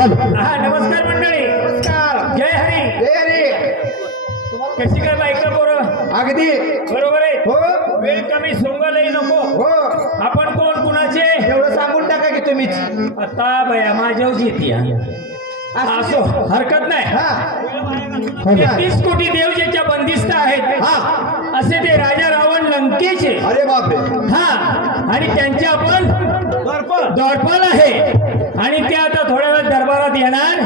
हा नमस्कार मंडळी. नमस्कार. जय हरी. जय रे कशी काय बायका पोरं? अगदी. बरोबर आहे. हो. वेळ कमी सोंगलही नको. हो. आपण कोण कुणाचे? एवढं सांगून टाका की तुम्हीच. आता बया माझ्यावर येते असो हरकत नाही. हा. तेहतीस कोटी देव ज्याच्या बंदिस्त आहेत. हा. असे ते राजा रावण लंकेचे. अरे बापरे. हा. आणि त्यांचे आपण द्वारपाल आहे. आणि ते आता थोड्या वेळ दरबारात येणार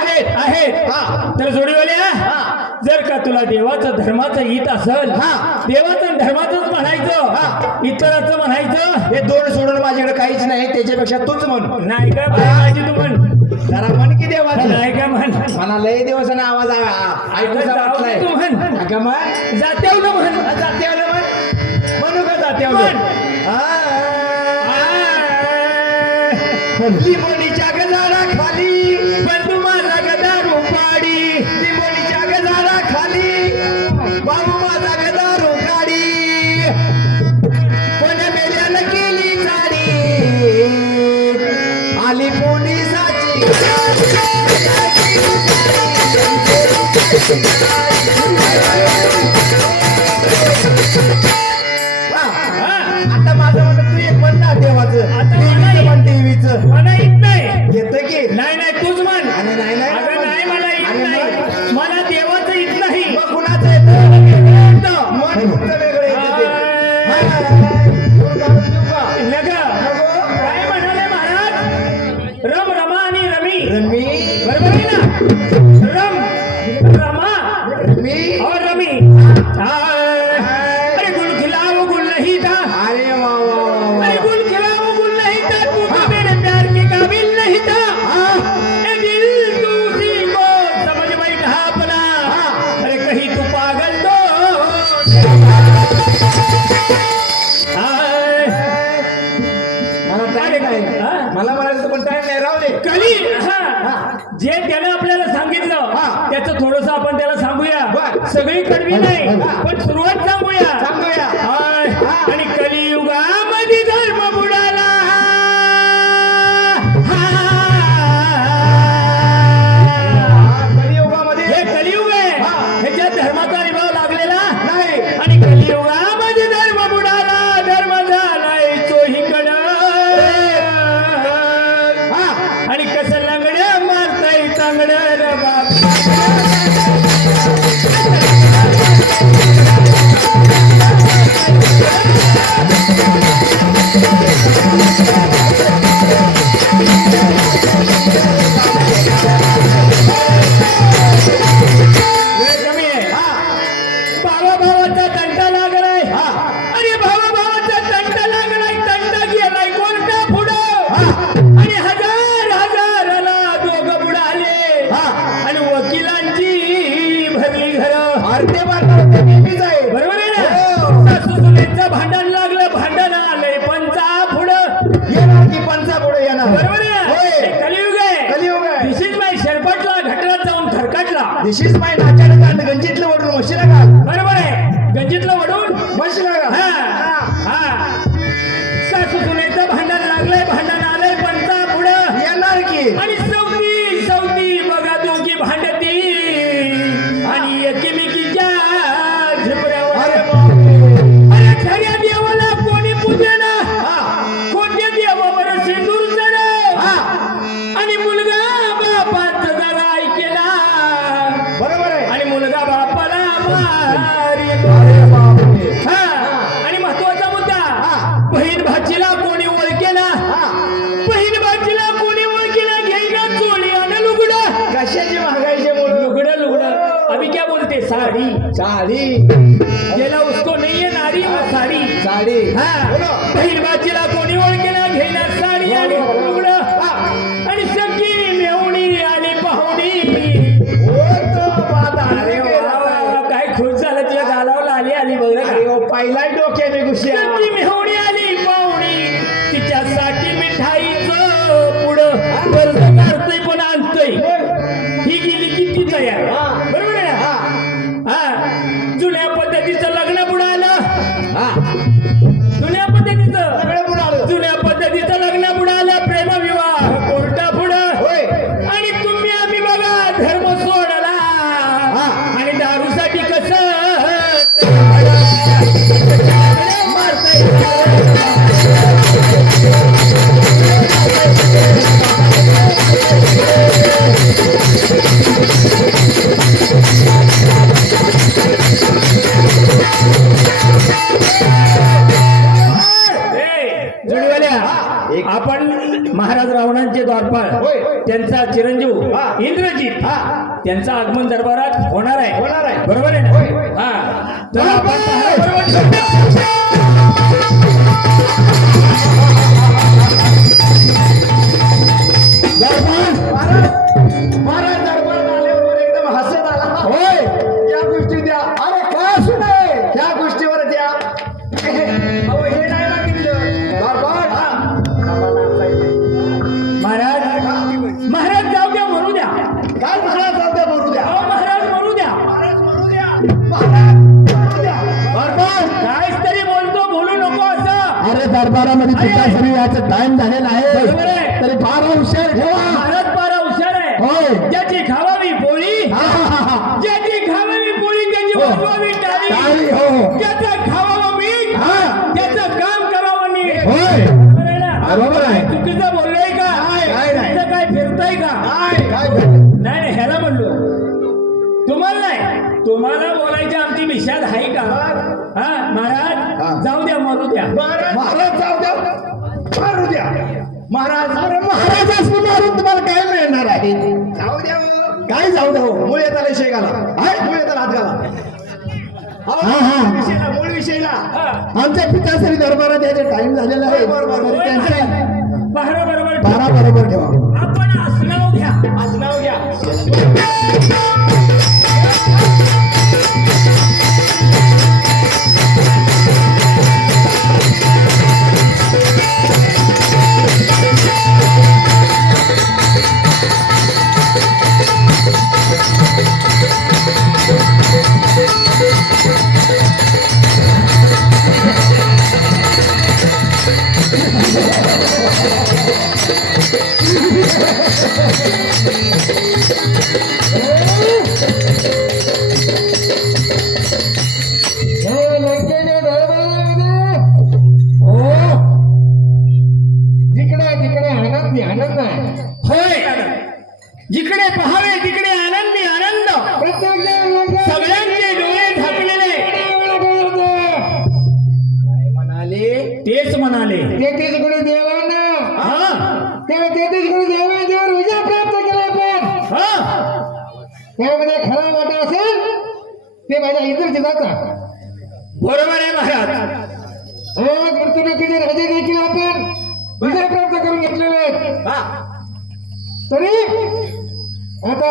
आहेत. आहेत. हा. तर जोडीवाल्या हा. जर का तुला देवाचं धर्माचं हित असेल हा. देवाचं आणि धर्माचंच म्हणायचं हा. इतराचं म्हणायचं हे दोन सोडून माझ्याकडे काहीच नाही त्याच्यापेक्षा तूच म्हण नाही का? माझी तू म्हण. जरा म्हण की देवाचं. नाही का म्हण? मला लय दिवसानं आवाज दे वाटलाय तू म्हण. अगं मग जात्याव म्हण. जात्यावलं म्हण. म्हणू का जात्यावलं? लिंबोणीच्या गजारा खाली बंधू माझा गदा रुपाडी लिंबोणीच्या गजारा खाली बाबू माझा गदा रोकाडी कोण मेल्यानं केली गाडी आली पोलिसाची. रमी बरोबर आहे ना? रम रमा रमी रमी आपण त्याला सांगूया. सगळी कडवी नाही. पण सुरुवात दिस इज माय नाचाड कांड गंजीतलं वडून म्हशीला का बरोबर आहे. गंजीतलं आणि महत्त्वाचा मुद्दा हा. बहीण भाचीला कोणी ओळखेना हा. बहीण भाचीला कोणी ओळखेना घेईना चोळी आणि लुगडं. कशाची महागाईचे लुगडं लुगडं. अभी क्या बोलते? साडी. साडी. गेला उसको नहीं है नारी साडी. साडी. हा. बहीण भाचीला कोणी होय. त्यांचा चिरंजीव. हा. इंद्रजित. हा. त्यांचं आगमन दरबारात होणार आहे. होणार आहे. बरोबर आहे हा. तर याचा टाइम झालेला बरोबर आहे. तरी फार हुशार ठेवा महाराज पारा हुशार आहे होय ज्याची खावावी पोळी हा, हा, हा. ज्याची खावावी पोळी त्याची हो. टाळी, टाळी हो. ज्याचं खावावं मीठ हा. त्याचं काम करावं नीट होय बरोबर आहे ना? बरोबर आहे. चुकीचं बोललोय का काय नाही. तुमचं काय फिरतय का काय काय नाही नाही ह्याला म्हणलो तुम्हाला नाही तुम्हाला बोलायची आमची विषाद आहे का हा. महाराज जाऊ द्या मरू द्या. महाराज जाऊ द्या. मारू द्या. महाराज अरे महाराज मारून तुम्हाला काय मिळणार आहे? जाऊ द्या. काय जाऊ द्या हो? मूळ येताला विषय घाला. हाय मूळ येताला हात घाला. हा, हा. मूळ विषयला. आमच्या पिताश्री दरबारात यायचा टाइम झालेला आहे. बरोबर, त्यांचा बारा बरोबर बारा बरोबर ठेवा. आपण आसनाव घ्या. आज नाव घ्या. पहावे तिकडे आनंदी आनंद. सगळ्यांचे डोळे झाकलेले म्हणाले? तेच म्हणाले. तेहतीस गुरु देवांना हा. त्या तेहतीस गुरु देवांच्यावर विजय प्राप्त केला आपण हा. त्यामध्ये खरा वाटा असेल ते माझ्या इंद्रजिताचा. बरोबर आहे महाराज. आज मृत्यूनकीचे राजे देखील आपण. विजय प्राप्त करून घेतलेले आहेत. हा. तरी आता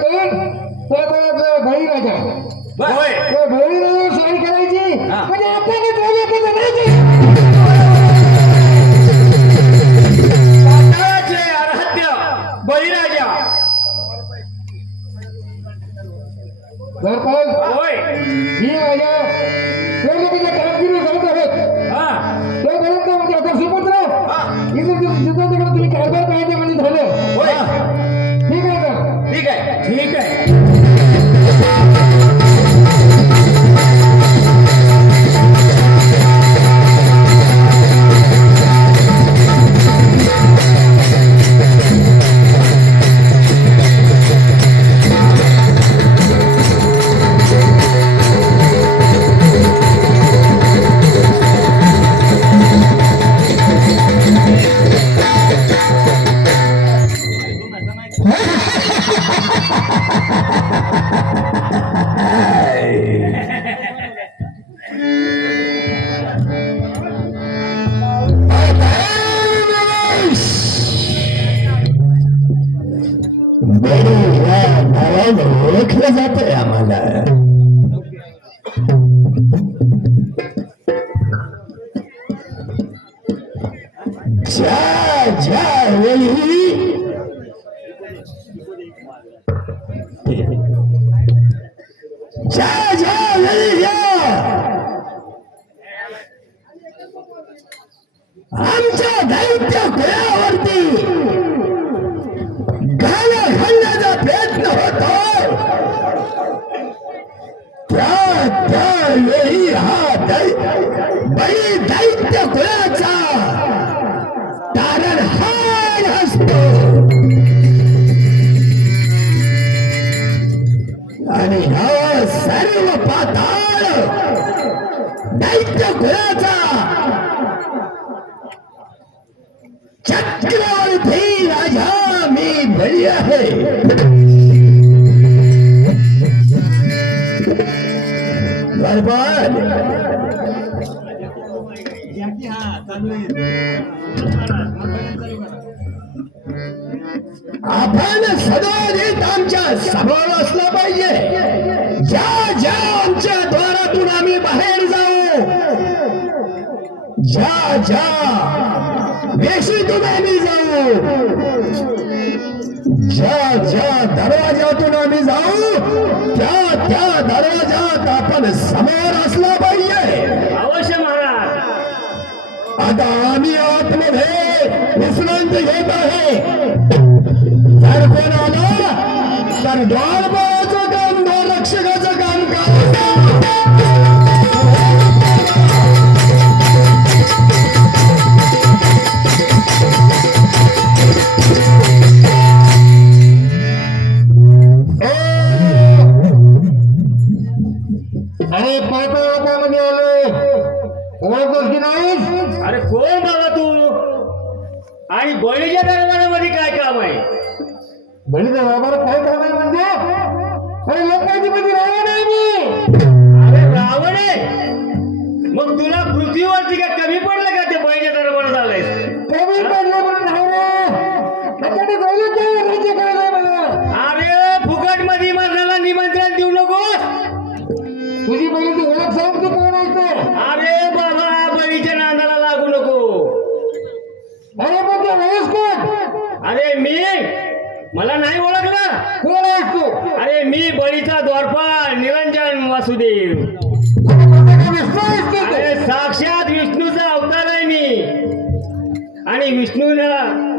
तो आता आपला बळीराजा होय तो बळीराजावर स्वारी करायची. म्हणजे आपल्याला द्रव्याचं नाही पाताळाचे आराध्य बळीराजा घरपाल होय. ही माझ्या द्रव्याच्या कामगिरी सांगत आहोत. हा. तोपर्यंत म्हणजे आता सुपुत्र इंद्रजिताकडे तुम्ही कारभार पाहिजे म्हणजे झालं. होय. ओळखलं जात आम्हाला बळी दैत्य कुळाचा तारण हार असतो आणि हा सर्व पाताळ दैत्य कुळाचा चक्रवर्ती राजा मी बळी आहे Bye-bye. आपण सदोदित आमच्यासमोर असलं पाहिजे. ज्या ज्या आमच्या द्वारातून आम्ही बाहेर जाऊ ज्या ज्या वेशीतून आम्ही जाऊ ज्या ज्या दरवाजातून आम्ही जाऊ त्या त्या दरवाजात आपण समोर असला पाहिजे. आता आम्ही आतमध्ये विश्रांती घेत आहे. जर कोण आला तर द्वारपाळाचं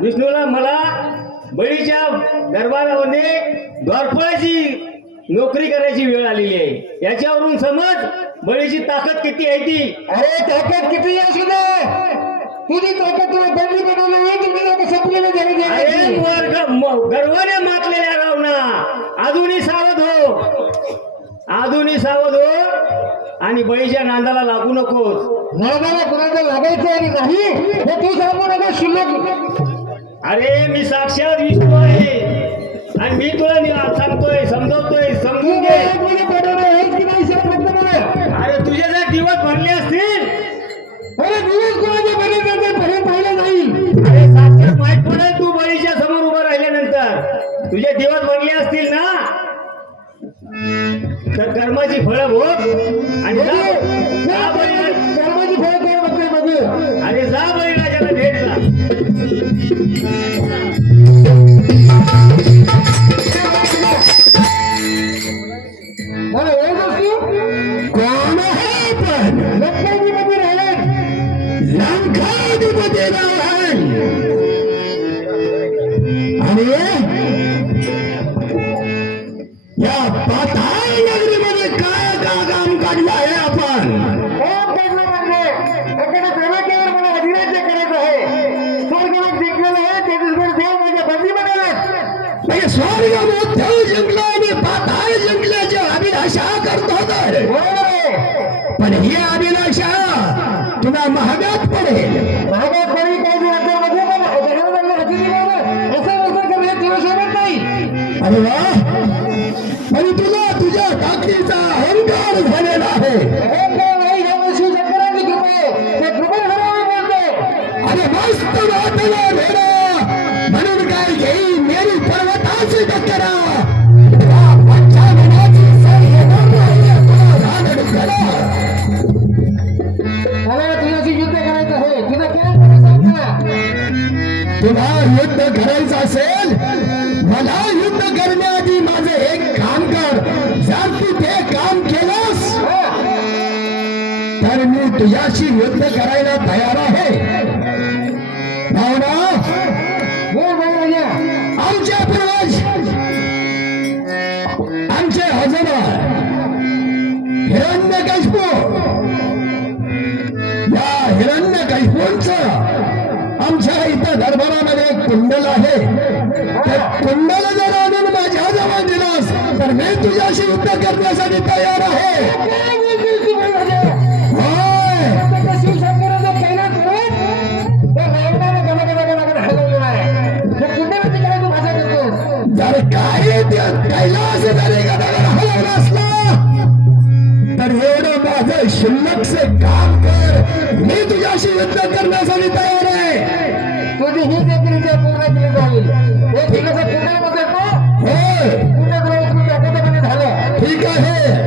विष्णूला मला बळीच्या दरबारामध्ये द्वारफळाची नोकरी करायची वेळ आलेली आहे. याच्यावरून समज बळीची ताकद किती आहे ती? अरे ताकद किती असू दे तुझी ताकद तुला बंदी बनवली आहे तुम्ही लोक संपलेलं गर्वाने मातलेल्या रावणा अजूनही सावध हो. अजूनही सावध हो. आणि बळीच्या नांदाला लागू नकोस. नागाला कुणाचं लागायचं आणि नाही हे तू सांगू नका शिल्लक. अरे मी साक्षात विष्णू आहे. आणि मी तुला नि- सांगतोय समजवतोय मला ओळख असतो कोण आहे पण लक्ष्मीमध्ये राहिले लंकाधिपती रावण तुला पडेल महागात कोणी काय दिलं पण जगाला हाती दिलं असं असं करण्यात तुला शोभत नाही. अरे वा. पण तुला तुझ्या ताकदीचा अहंकार झालेला आहे. अहंकार नाही ह्यामुळे शिवशंकरांची कृपा आहे ते कृपा हरावे बोलते अरे मस्त वाटलं म्हणून काय घेई मेरी पर्वताची टक्करा तुला युद्ध करायचं असेल मला युद्ध करण्याआधी माझं एक काम कर. जर तू ते काम केलंस तर मी तुझ्याशी युद्ध करायला तयार आहे. भावना? बोल आमचे पूर्वज आमचे आजोबा हिरण्यकशिपू या हिरण्य आमच्या कुंडल आहे. त्या कुंडल जर आणून माझ्या जवळ दिलास तर मी तुझ्याशी युद्ध करण्यासाठी तयार आहे. काय बोलतोस काय जर काही कैलास जरी हलवला असला तर एवढं माझं शिल्लकचे काम कर. मी तुझ्याशी युद्ध करण्यासाठी तयार आहे. तुझी ही देखील पूर्ण केली जाईल. हे मध्ये तो होय पुण्य ग्रह तू एखाद्यामध्ये झालं. ठीक आहे.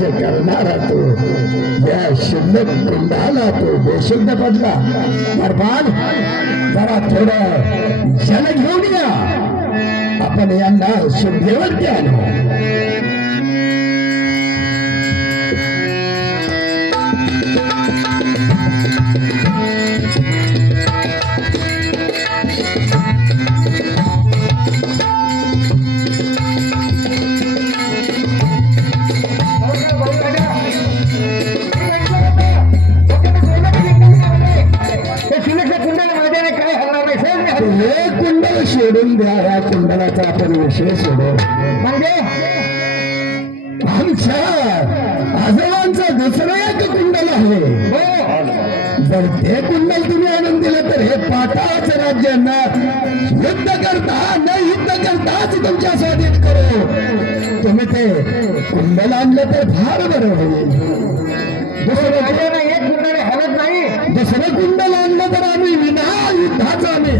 राज्य करणारा तो. या शुद्ध कुंडाला तो बेशुद्ध पडला बरबाद जरा थोडं जल घेऊन या. आपण यांना शुद्धेवरती आणू कुंडलाचा आपण विषय सोडू म्हणजे आमच्या आजोबांचं दुसरं एक कुंडल आहे. हो. जर ते कुंडल तुम्ही आणून दिलं तर हे पाटाच राज्यांना युद्ध करता न युद्ध करताच तुमच्या स्वाधीन करू. तुम्ही ते कुंडल आणलं तर फार बरं होईल. दुसरं गुंडाने हलत नाही. दुसरं कुंडल आणलं तर आम्ही विना युद्धाचा आम्ही